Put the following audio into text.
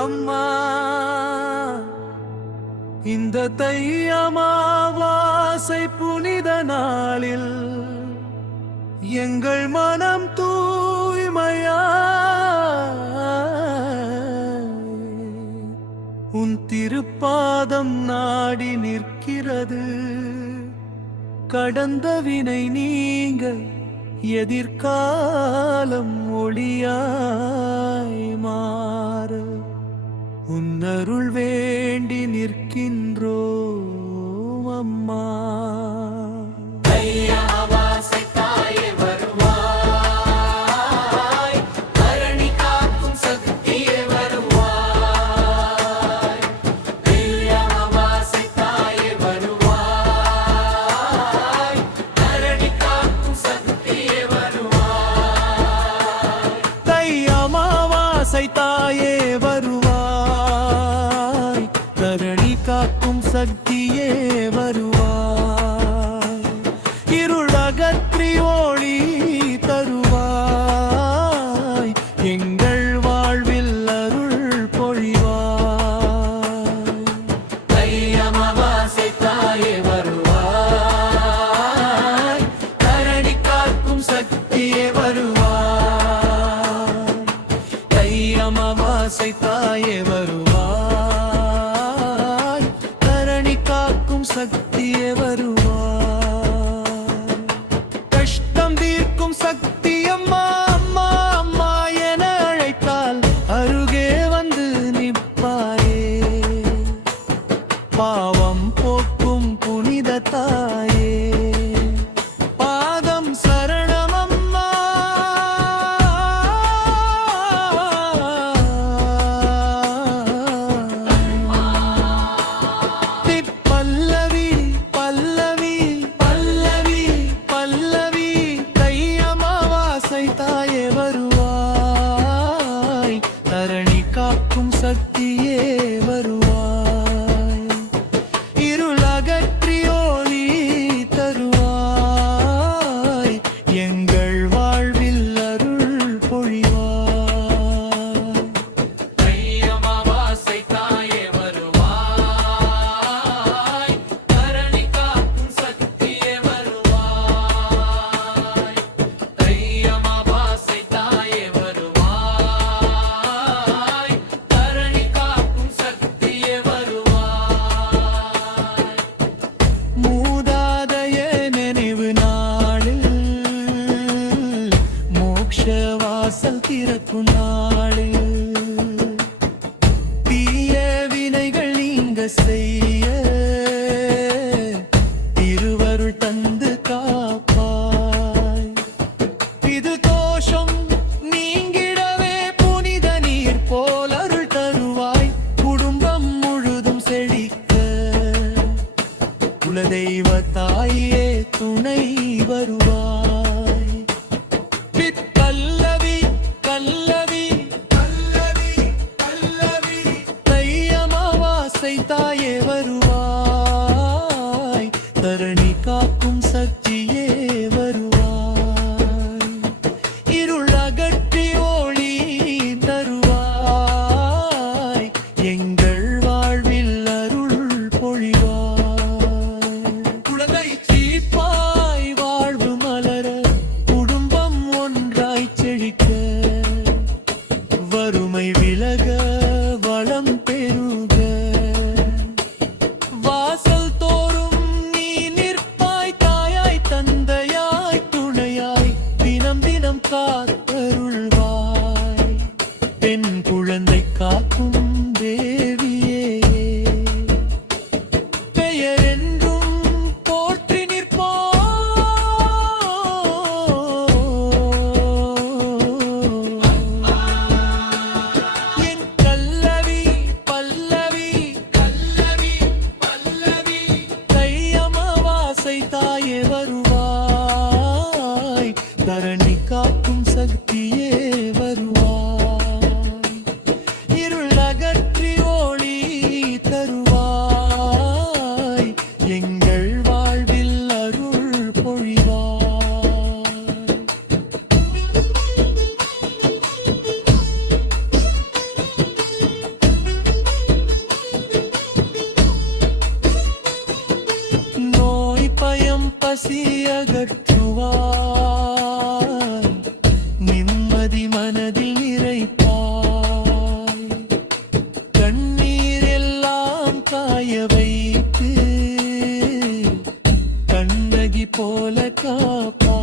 அம்மா இந்த தை அமாவாசை புனித நாளில் எங்கள் மனம் தூய்மையா உன் திருப்பாதம் நாடி நிற்கிறது. கடந்த வினை நீங்க எதிர்காலம் ஒளியாய் மாற உன்னருள் வேண்டி நிற்கின்றோம் அம்மா. தாயே வருவாய், தரணி காக்கும் சக்தியே வருவாய், இருள் அகற்றி ஒளி தருவாய், எங்கள் வாழ்வில் அருள் பொழிவாய். தை அமாவாசை தாயே வருவாய், தரணி காக்கும் சக்தியே வருவாய், அமாவாசை தாயே வருவாய், தரணி காக்கும் சக்தியே வருவாய். கஷ்டம் தீர்க்கும் சக்தி அம்மா அம்மா அம்மா என அழைத்தால் அருகே வந்து நிற்பாயே. பாவம் போக்கும் புனித தாயே சக்தியே வருவாய், இருள் அகற்றி ஒளி தருவாய், எங்கள் வாழ்வில் அருள் பொழிவாய். தை அமாவாசை தாயே வருவாய், தரணி காக்கும் சக்தியே வருவாய், தை அமாவாசை தாயே வாசல் திறக்கும் நாளில் தீய வினைகள் நீங்க செய்ய திருவருள் தந்து காப்பாய். இது தோஷம் நீங்கிடவே புனித நீர் போல் அருள் தருவாய், குடும்பம் முழுதும் செழிக்க குலதெய்வ தாயே துணை வருவாய். தாயே வருவாய், தரணி காக்கும் சக்தியே வருவாய், இருள் அகற்றி ஒளி தருவாய், எங்கள் வாழ்வில் அருள் பொழிவாய். குழந்தை தீர்ப்பாய் வாழ்வு மலர குடும்பம் ஒன்றாய் செழிக்க வறுமை விலக வளம் பெருக வாசல் தோறும் நீ நிற்பாய், தாயாய் தந்தையாய் துணையாய் தினம் தினம் காத்தருள்வாய், பெண் குழந்தை காக்கும் தேவியே பெயர் என்றும் போற்றி நிற்பாய். என் கல்லவி பல்லவி கல்லவி பல்லவி தை அமாவாசை தாயே வருவாய், தரணி காக்கும் சக்தியே வருவாய், இருள் அகற்றி ஒளி தருவாய், எங்கள் வாழ்வில் அருள் பொழிவாய். அகற்றுவாய், நிம்மதி மனதில் நிறைப்பாய். கண்ணீர் எல்லாம் காய வைத்து கண்ணகி போல காப்பாய்.